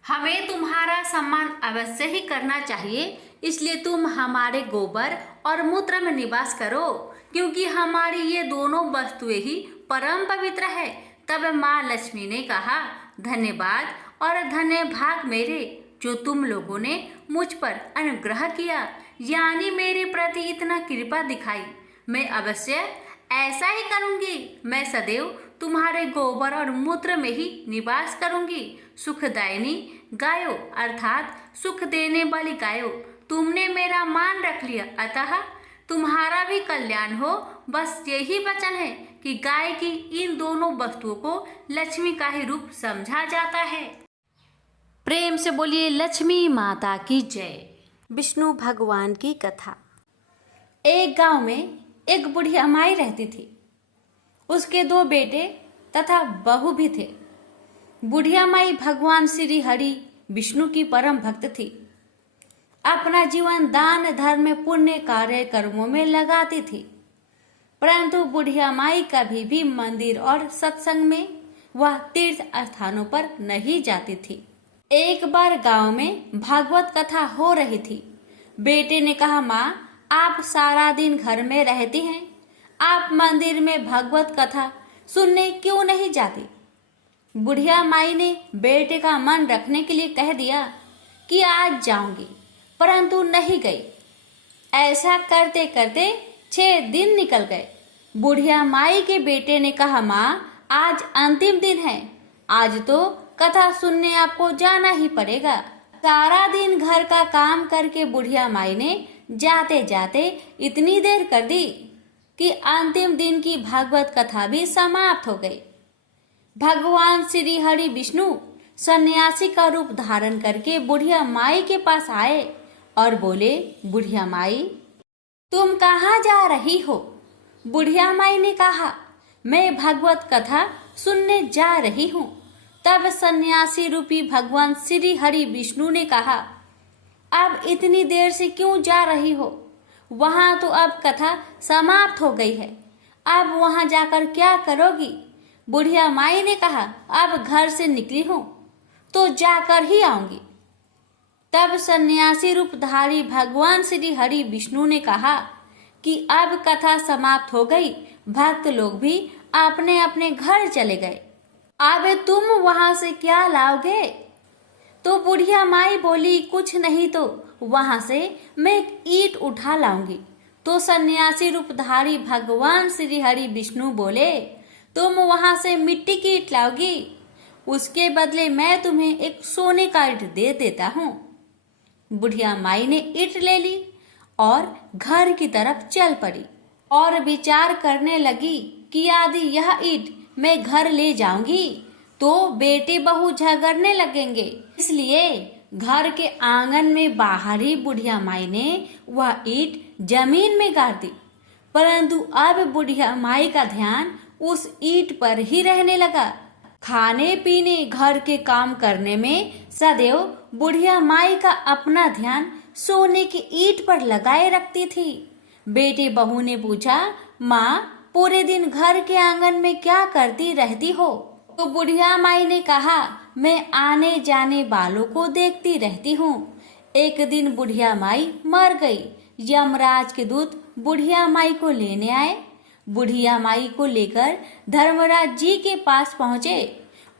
हमें तुम्हारा सम्मान अवश्य ही करना चाहिए, इसलिए तुम हमारे गोबर और मूत्र में निवास करो, क्योंकि हमारी ये दोनों वस्तुएं ही परम पवित्र है। तब माँ लक्ष्मी ने कहा, धन्यवाद और धन्य भाग मेरे, जो तुम लोगों ने मुझ पर अनुग्रह किया, यानी मेरे प्रति इतना कृपा दिखाई। मैं अवश्य ऐसा ही करूंगी। मैं सदैव तुम्हारे गोबर और मूत्र में ही निवास करूंगी। सुखदायिनी गायों, अर्थात सुख देने वाली गायों, तुमने मेरा मान रख लिया, अतः तुम्हारा भी कल्याण हो। बस यही वचन है कि गाय की इन दोनों वस्तुओं को लक्ष्मी का ही रूप समझा जाता है। प्रेम से बोलिए लक्ष्मी माता की जय। विष्णु भगवान की कथा। एक गांव में एक बुढ़िया माई रहती थी। उसके 2 बेटे तथा बहू भी थे। बुढ़िया माई भगवान श्री हरि विष्णु की परम भक्त थी। अपना जीवन दान धर्म पुण्य कार्य कर्मों में लगाती थी, परंतु बुढ़िया माई कभी भी मंदिर और सत्संग में वह तीर्थ स्थानों पर नहीं जाती थी। एक बार गांव में भागवत कथा हो रही थी। बेटे ने कहा, माँ, आप सारा दिन घर में रहती हैं, आप मंदिर में भागवत कथा सुनने क्यों नहीं जाती? बुढ़िया माई ने बेटे का मन रखने के लिए कह दिया कि आज जाऊंगी, परंतु नहीं गई। ऐसा करते करते 6 दिन निकल गए। बुढ़िया माई के बेटे ने कहा, माँ, आज अंतिम दिन है, आज तो कथा सुनने आपको जाना ही पड़ेगा। सारा दिन घर का काम करके बुढ़िया माई ने जाते जाते इतनी देर कर दी कि अंतिम दिन की भागवत कथा भी समाप्त हो गई। भगवान श्री हरि विष्णु सन्यासी का रूप धारण करके बुढ़िया माई के पास आए और बोले, बुढ़िया माई, तुम कहाँ जा रही हो? बुढ़िया माई ने कहा, मैं भागवत कथा सुनने जा रही हूँ। तब सन्यासी रूपी भगवान श्री हरि विष्णु ने कहा, अब इतनी देर से क्यों जा रही हो? वहां तो अब कथा समाप्त हो गई है, अब वहां जाकर क्या करोगी? बुढ़िया माई ने कहा, अब घर से निकली हूं तो जाकर ही आऊंगी। तब सन्यासी रूपधारी भगवान श्री हरि विष्णु ने कहा कि अब कथा समाप्त हो गई, भक्त लोग भी अपने अपने घर चले गए। अब तुम वहां से क्या लाओगे? तो बुढ़िया माई बोली, कुछ नहीं तो वहां से मैं एक ईंट उठा लाऊंगी। तो सन्यासी रूपधारी भगवान श्री हरि विष्णु बोले, तुम वहां से मिट्टी की ईंट लाओगी, उसके बदले मैं तुम्हें एक सोने का ईंट दे देता हूँ। बुढ़िया माई ने ईंट ले ली और घर की तरफ चल पड़ी और विचार करने लगी कि यदि यह ईंट मैं घर ले जाऊंगी तो बेटे बहू झगड़ने लगेंगे, इसलिए घर के आंगन में बाहर ही बुढ़िया माई ने वह ईंट जमीन में गाड़ दी। परंतु अब बुढ़िया माई का ध्यान उस ईंट पर ही रहने लगा। खाने पीने घर के काम करने में सदैव बुढ़िया माई का अपना ध्यान सोने की ईंट पर लगाए रखती थी। बेटे बहू ने पूछा, माँ पूरे दिन घर के आंगन में क्या करती रहती हो? तो बुढ़िया माई ने कहा, मैं आने जाने वालों को देखती रहती हूँ। एक दिन बुढ़िया माई मर गई। यमराज के दूत बुढ़िया माई को लेने आए। बुढ़िया माई को लेकर धर्मराज जी के पास पहुँचे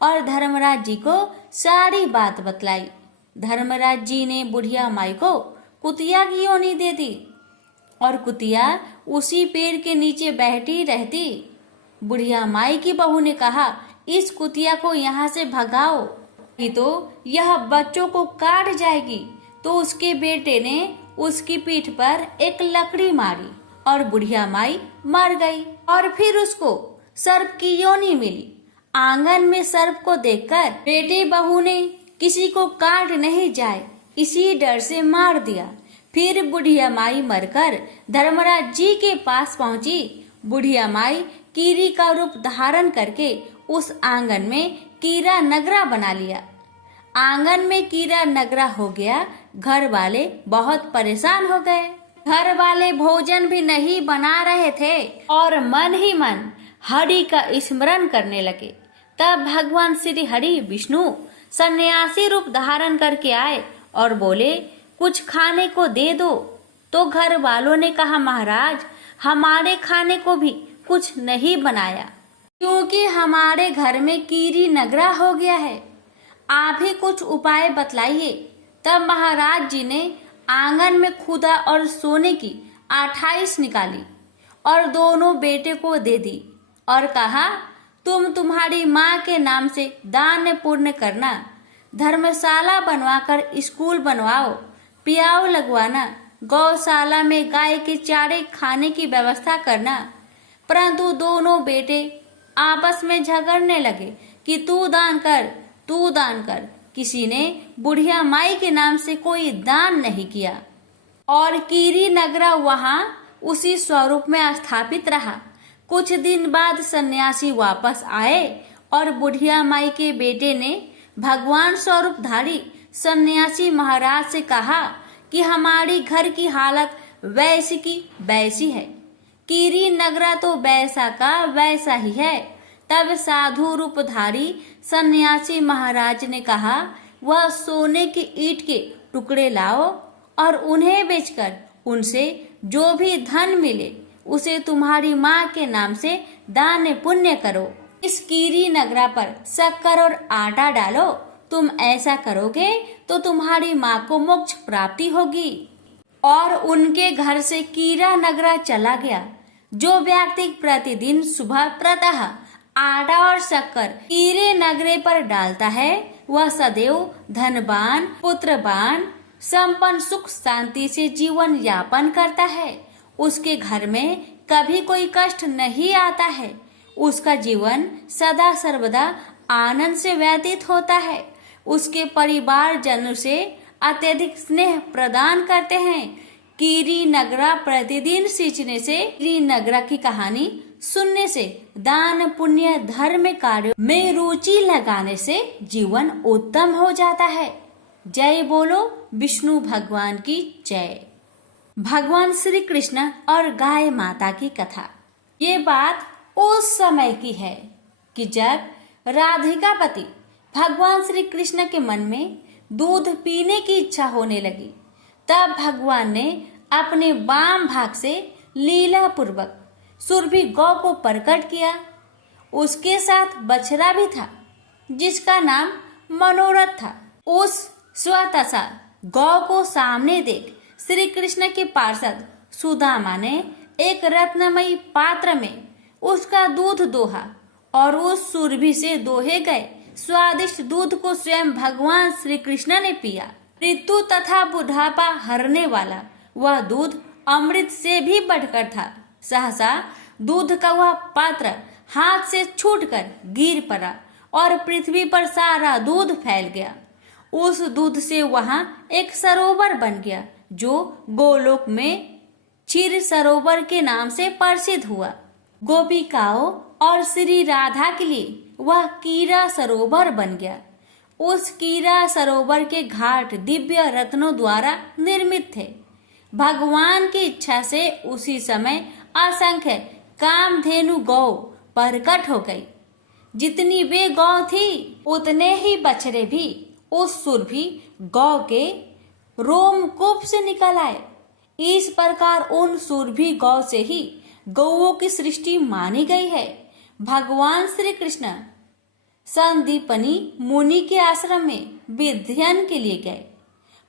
और धर्मराज जी को सारी बात बतलाई। धर्मराज जी ने बुढ़िया माई को कुतिया की योनी दे दी और कुतिया उसी पेड़ के नीचे बैठी रहती। बुढ़िया माई की बहू ने कहा, इस कुतिया को यहाँ से भगाओ, नहीं तो यह बच्चों को काट जाएगी। तो उसके बेटे ने उसकी पीठ पर एक लकड़ी मारी और बुढ़िया माई मर गई। और फिर उसको सर्प की योनि मिली। आंगन में सर्प को देखकर बेटे बहू ने किसी को काट नहीं जाए इसी डर से मार दिया। फिर बुढ़िया माई मरकर धर्मराज जी के पास पहुंची। बुढ़िया माई कीरी का रूप धारण करके उस आंगन में कीरा नगरा बना लिया। आंगन में कीरा नगरा हो गया। घर वाले बहुत परेशान हो गए। घर वाले भोजन भी नहीं बना रहे थे और मन ही मन हरि का स्मरण करने लगे। तब भगवान श्री हरि विष्णु सन्यासी रूप धारण करके आए और बोले, कुछ खाने को दे दो। तो घर वालों ने कहा, महाराज हमारे खाने को भी कुछ नहीं बनाया क्योंकि हमारे घर में कीरी नगरा हो गया है। आप ही कुछ उपाय बतलाइए। तब महाराज जी ने आंगन में खुदा और सोने की 28 निकाली और दोनों बेटे को दे दी और कहा, तुम तुम्हारी माँ के नाम से दान पुण्य करना, धर्मशाला बनवाकर स्कूल बनवाओ, पियाव लगवाना, गौशाला में गाय के चारे खाने की व्यवस्था करना। परंतु दोनों बेटे आपस में झगड़ने लगे कि तू दान कर, तू दान कर। किसी ने बुढ़िया माई के नाम से कोई दान नहीं किया और कीरी नगरा वहां उसी स्वरूप में स्थापित रहा। कुछ दिन बाद सन्यासी वापस आए और बुढ़िया माई के बेटे ने भगवान स्वरूपधारी सन्यासी महाराज से कहा कि हमारी घर की हालत वैसी की वैसी है, कीरी नगरा तो वैसा का वैसा ही है। तब साधु रूपधारी सन्यासी महाराज ने कहा, वह सोने की ईंट के टुकड़े लाओ और उन्हें बेचकर उनसे जो भी धन मिले उसे तुम्हारी माँ के नाम से दान पुण्य करो। इस कीरी नगरा पर शक्कर और आटा डालो। तुम ऐसा करोगे तो तुम्हारी माँ को मोक्ष प्राप्ति होगी। और उनके घर से कीरा नगरा चला गया। जो व्यक्ति प्रतिदिन सुबह प्रातः आटा और शक्कर कीरे नगरे पर डालता है वह सदैव धनवान, पुत्रवान, संपन्न, सुख शांति से जीवन यापन करता है। उसके घर में कभी कोई कष्ट नहीं आता है। उसका जीवन सदा सर्वदा आनंद से व्यतीत होता है। उसके परिवार जनों से अत्यधिक स्नेह प्रदान करते हैं। कीरी नगरा प्रतिदिन सींचने से, कीरी नगरा की कहानी सुनने से, दान पुण्य धर्म कार्यों में रुचि लगाने से जीवन उत्तम हो जाता है। जय बोलो विष्णु भगवान की जय। भगवान श्री कृष्ण और गाय माता की कथा। ये बात उस समय की है कि जब राधिकापति भगवान श्री कृष्ण के मन में दूध पीने की इच्छा होने लगी, तब भगवान ने अपने वाम भाग से लीला पूर्वक सुरभि गौ को प्रकट किया। उसके साथ बछड़ा भी था जिसका नाम मनोरथ था। उस स्वतसा गौ को सामने देख श्री कृष्ण के पार्षद सुदामा ने एक रत्नमयी पात्र में उसका दूध दोहा और उस सुरभि से दोहे गए स्वादिष्ट दूध को स्वयं भगवान श्री कृष्ण ने पिया। मृत्यु तथा बुढ़ापा हरने वाला वह दूध अमृत से भी बढ़कर था। सहसा दूध का वह पात्र हाथ से छूटकर गिर पड़ा और पृथ्वी पर सारा दूध फैल गया। उस दूध से वहां एक सरोवर बन गया जो गोलोक में क्षीर सरोवर के नाम से प्रसिद्ध हुआ। गोपिकाओं और श्री राधा के लिए वह कीरा सरोवर बन गया। उस कीरा सरोवर के घाट दिव्य रत्नों द्वारा निर्मित थे। भगवान की इच्छा से उसी समय असंख्य कामधेनु गौ प्रकट हो गई। जितनी वे गौ थी उतने ही बछड़े भी उस सुरभि गौ के रोमकूप से निकल आए। इस प्रकार उन सुरभि गौ से ही गौओं की सृष्टि मानी गई है। भगवान श्री कृष्ण संदीपनी मुनि के आश्रम में विध्ययन के लिए गए।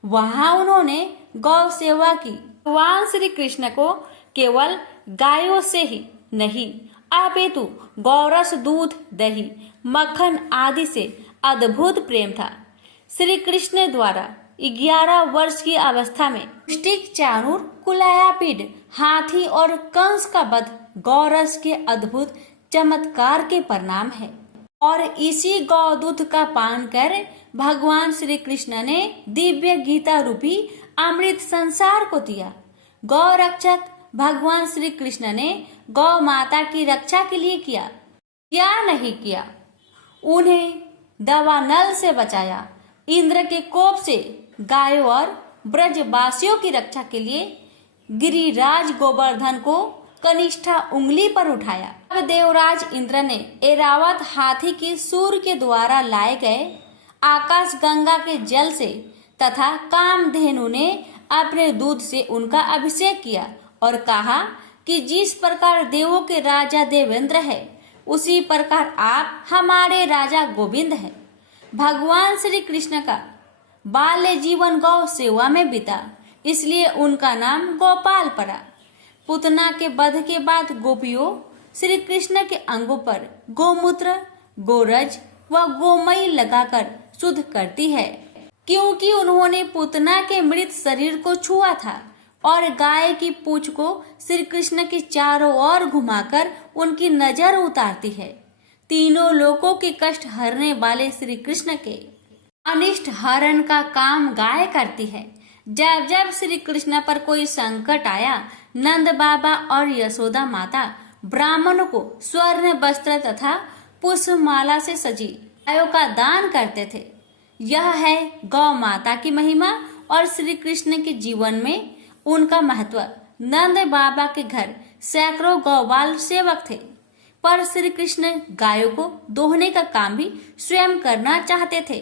वहां उन्होंने गौ सेवा की। भगवान श्री कृष्ण को केवल गायों से ही नहीं अपितु गौरस, दूध, दही, मक्खन आदि से अद्भुत प्रेम था। श्री कृष्ण द्वारा 11 वर्ष की अवस्था में पुष्टिक, चाणूर, कुलायापीड, हाथी और कंस का वध गौरस के अद्भुत चमत्कार के परिणाम है। और इसी गौ दूध का पान कर भगवान श्री कृष्ण ने दिव्य गीता रूपी अमृत संसार को दिया। गौ रक्षक भगवान श्री कृष्ण ने गौ माता की रक्षा के लिए किया या नहीं किया? उन्हें दावानल से बचाया। इंद्र के कोप से गायों और ब्रजवासियों की रक्षा के लिए गिरिराज गोवर्धन को कनिष्ठा उंगली पर उठाया। अब देवराज इंद्र ने ऐरावत हाथी की सूर्य के द्वारा लाए गए आकाश गंगा के जल से तथा कामधेनु ने अपने दूध से उनका अभिषेक किया और कहा कि जिस प्रकार देवों के राजा देवेंद्र है उसी प्रकार आप हमारे राजा गोविंद है। भगवान श्री कृष्ण का बाल्य जीवन गौ सेवा में बीता, इसलिए उनका नाम गोपाल पड़ा। पुतना के वध के बाद गोपियों श्री कृष्ण के अंगों पर गोमूत्र, गोरज व गोमय लगाकर शुद्ध करती है, क्योंकि उन्होंने पुतना के मृत शरीर को छुआ था। और गाय की पूंछ को श्री कृष्ण के चारों ओर घुमाकर उनकी नजर उतारती है। तीनों लोकों के कष्ट हरने वाले श्री कृष्ण के अनिष्ट हरण का काम गाय करती है। जब जब श्री कृष्ण पर कोई संकट आया, नंद बाबा और यशोदा माता ब्राह्मणों को स्वर्ण वस्त्र तथा पुष्पमाला से सजी गायों का दान करते थे। यह है गौ माता की महिमा और श्री कृष्ण के जीवन में उनका महत्व। नंद बाबा के घर सैकड़ों गौपाल सेवक थे, पर श्री कृष्ण गायों को दोहने का काम भी स्वयं करना चाहते थे।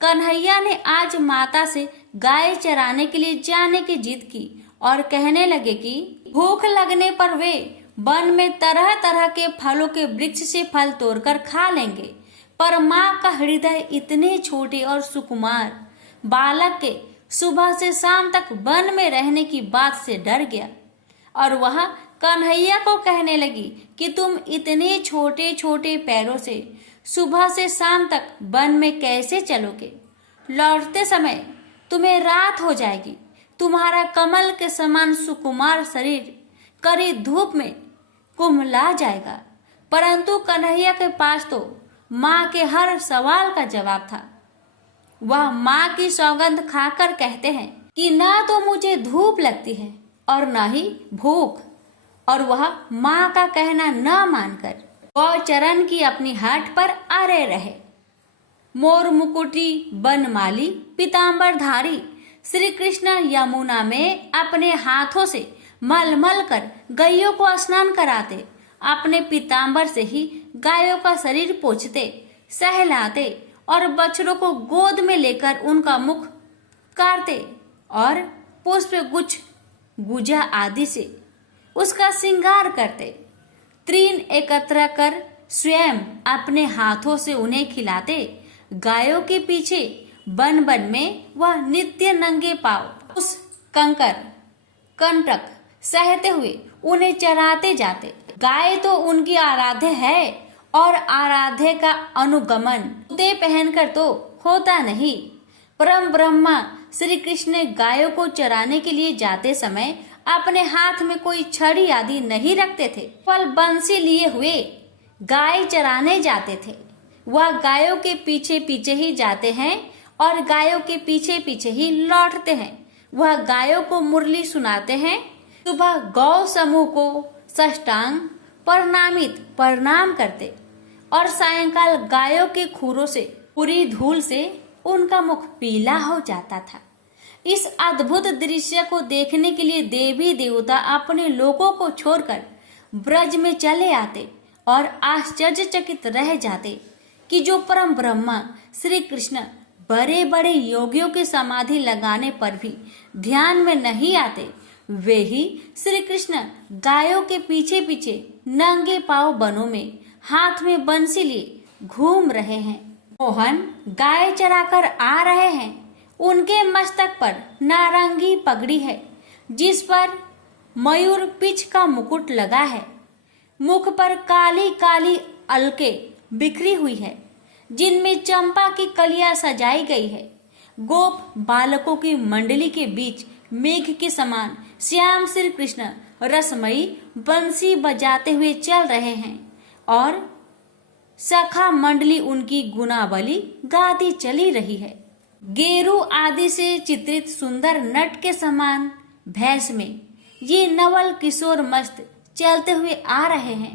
कन्हैया ने आज माता से गाय चराने के लिए जाने की जिद की और कहने लगे कि भूख लगने पर वे वन में तरह तरह के फलों के वृक्ष से फल तोड़कर खा लेंगे। पर माँ का हृदय इतने छोटे और सुकुमार बालक के सुबह से शाम तक वन में रहने की बात से डर गया और वह कन्हैया को कहने लगी कि तुम इतने छोटे छोटे पैरों से सुबह से शाम तक वन में कैसे चलोगे? लौटते समय तुम्हें रात हो जाएगी। तुम्हारा कमल के समान सुकुमार शरीर कड़ी धूप में कुम्हला जाएगा। परंतु कन्हैया के पास तो माँ के हर सवाल का जवाब था। वह माँ की सौगंध खाकर कहते हैं कि ना तो मुझे धूप लगती है और न ही भूख, और वह माँ का कहना न मानकर गौचरण की अपनी हाट पर अरे रहे। मोर मुकुटी बनमाली पीताम्बरधारी श्री कृष्ण यमुना में अपने हाथों से मल मल कर गायों को स्नान कराते, अपने पीताम्बर से ही गायों का शरीर पोंछते, सहलाते और बछड़ों को गोद में लेकर उनका मुख काटते और पुष्प गुच्छ गुजा आदि से उसका श्रृंगार करते। तृण एकत्र कर स्वयं अपने हाथों से उन्हें खिलाते। गायों के पीछे वन वन में वह नित्य नंगे पांव उस कंटक सहते हुए उन्हें चराते जाते। गाय तो उनकी आराध्य है और आराध्य का अनुगमन जूते पहनकर तो होता नहीं। परम ब्रह्मा श्री कृष्ण गायों को चराने के लिए जाते समय अपने हाथ में कोई छड़ी आदि नहीं रखते थे, केवल बंसी लिए हुए गाय चराने जाते थे। वह गायों के पीछे पीछे ही जाते हैं और गायों के पीछे पीछे ही लौटते हैं। वह गायों को मुरली सुनाते हैं। सुबह गौ समूह को साष्टांग प्रणाम करते और सायंकाल गायों के खुरों से पूरी धूल से उनका मुख पीला हो जाता था। इस अद्भुत दृश्य को देखने के लिए देवी देवता अपने लोगों को छोड़कर ब्रज में चले आते और आश्चर्यचकित रह जाते कि जो परम ब्रह्मा श्री कृष्ण बड़े बड़े योगियों के समाधि लगाने पर भी ध्यान में नहीं आते, वे ही श्री कृष्ण गायों के पीछे पीछे नंगे पांव बनों में हाथ में बंसी लिए घूम रहे हैं। मोहन गाय चराकर आ रहे हैं। उनके मस्तक पर नारंगी पगड़ी है जिस पर मयूर पिच का मुकुट लगा है। मुख पर काली काली अलके बिखरी हुई है जिनमें चंपा की कलियां सजाई गई है। गोप बालकों की मंडली के बीच मेघ के समान श्याम श्री कृष्ण रसमयी बंसी बजाते हुए चल रहे हैं और सखा मंडली उनकी गुणावली गाती चली रही है। गेरू आदि से चित्रित सुंदर नट के समान भैंस में ये नवल किशोर मस्त चलते हुए आ रहे हैं।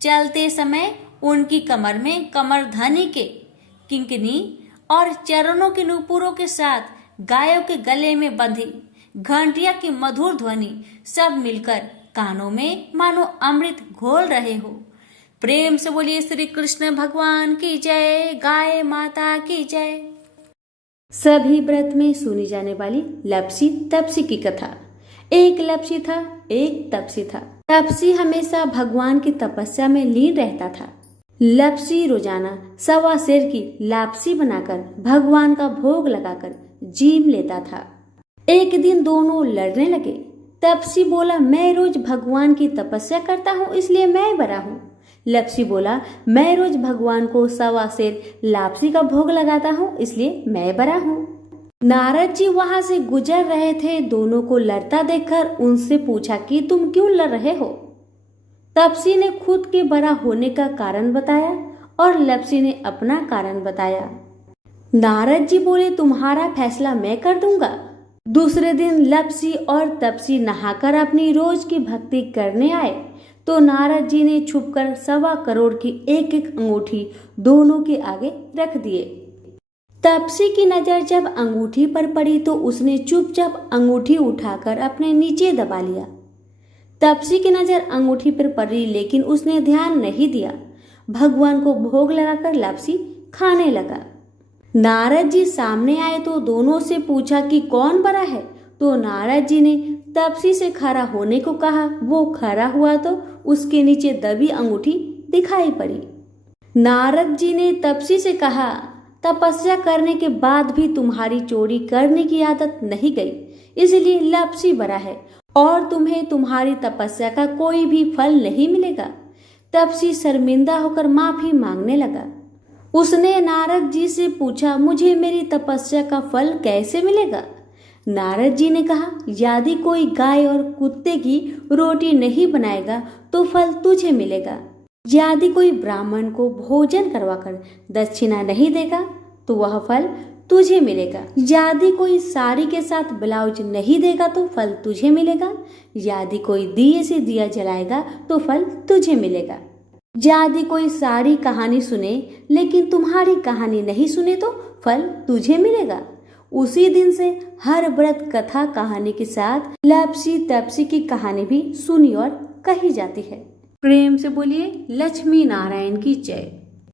चलते समय उनकी कमर में कमरधनी के किंकनी और चरणों के नूपुरों के साथ गायों के गले में बंधी घंटिया की मधुर ध्वनि सब मिलकर कानों में मानो अमृत घोल रहे हो। प्रेम से बोलिए श्री कृष्ण भगवान की जय, गाय माता की जय। सभी व्रत में सुनी जाने वाली लपसी तपसी की कथा। एक लपसी था, एक तपसी था। तपसी हमेशा भगवान की तपस्या में लीन रहता था। लपसी रोजाना 1.25 सेर की लापसी बनाकर भगवान का भोग लगाकर जीम लेता था। एक दिन दोनों लड़ने लगे। तपसी बोला, मैं रोज भगवान की तपस्या करता हूँ इसलिए मैं बड़ा हूँ। लपसी बोला, मैं रोज भगवान को 1.25 सेर लापसी का भोग लगाता हूँ इसलिए मैं बड़ा हूँ। नारद जी वहां से गुजर रहे थे। दोनों को लड़ता देखकर उनसे पूछा कि तुम क्यों लड़ रहे हो। तपसी ने खुद के बड़ा होने का कारण बताया और लपसी ने अपना कारण बताया। नारद जी बोले, तुम्हारा फैसला मैं कर दूंगा। दूसरे दिन लपसी और तपसी नहाकर अपनी रोज की भक्ति करने आए तो नारद जी ने छुपकर 1.25 करोड़ की एक एक अंगूठी दोनों के आगे रख दिए। तपसी की नजर जब अंगूठी पर पड़ी तो उसने चुपचाप अंगूठी उठाकर अपने नीचे दबा लिया। तपसी की नजर अंगूठी पर पड़ी लेकिन उसने ध्यान नहीं दिया। भगवान को भोग लगाकर लपसी खाने लगा। नारद जी सामने आए तो दोनों से पूछा कि कौन बड़ा है, तो नारद जी ने तपसी से खड़ा होने को कहा। वो खड़ा हुआ तो उसके नीचे दबी अंगूठी दिखाई पड़ी। नारद जी ने तपसी से कहा, तपस्या करने के बाद भी तुम्हारी चोरी करने की आदत नहीं गई, इसलिए लपसी बड़ा है और तुम्हें तुम्हारी तपस्या का कोई भी फल नहीं मिलेगा। तपसी शर्मिंदा होकर माफी मांगने लगा। उसने नारद जी से पूछा, मुझे मेरी तपस्या का फल कैसे मिलेगा। नारद जी ने कहा, यदि कोई गाय और कुत्ते की रोटी नहीं बनाएगा तो फल तुझे मिलेगा। यदि कोई ब्राह्मण को भोजन करवाकर दक्षिणा नहीं देगा तो वह फल तुझे मिलेगा। यदि कोई साड़ी के साथ ब्लाउज नहीं देगा तो फल तुझे मिलेगा। यदि कोई दिए से दिया जलाएगा तो फल तुझे मिलेगा। यदि कोई सारी कहानी सुने लेकिन तुम्हारी कहानी नहीं सुने तो फल तुझे मिलेगा। उसी दिन से हर व्रत कथा कहानी के साथ लपसी तपसी की कहानी भी सुनी और कही जाती है। प्रेम से बोलिए लक्ष्मी नारायण की जय।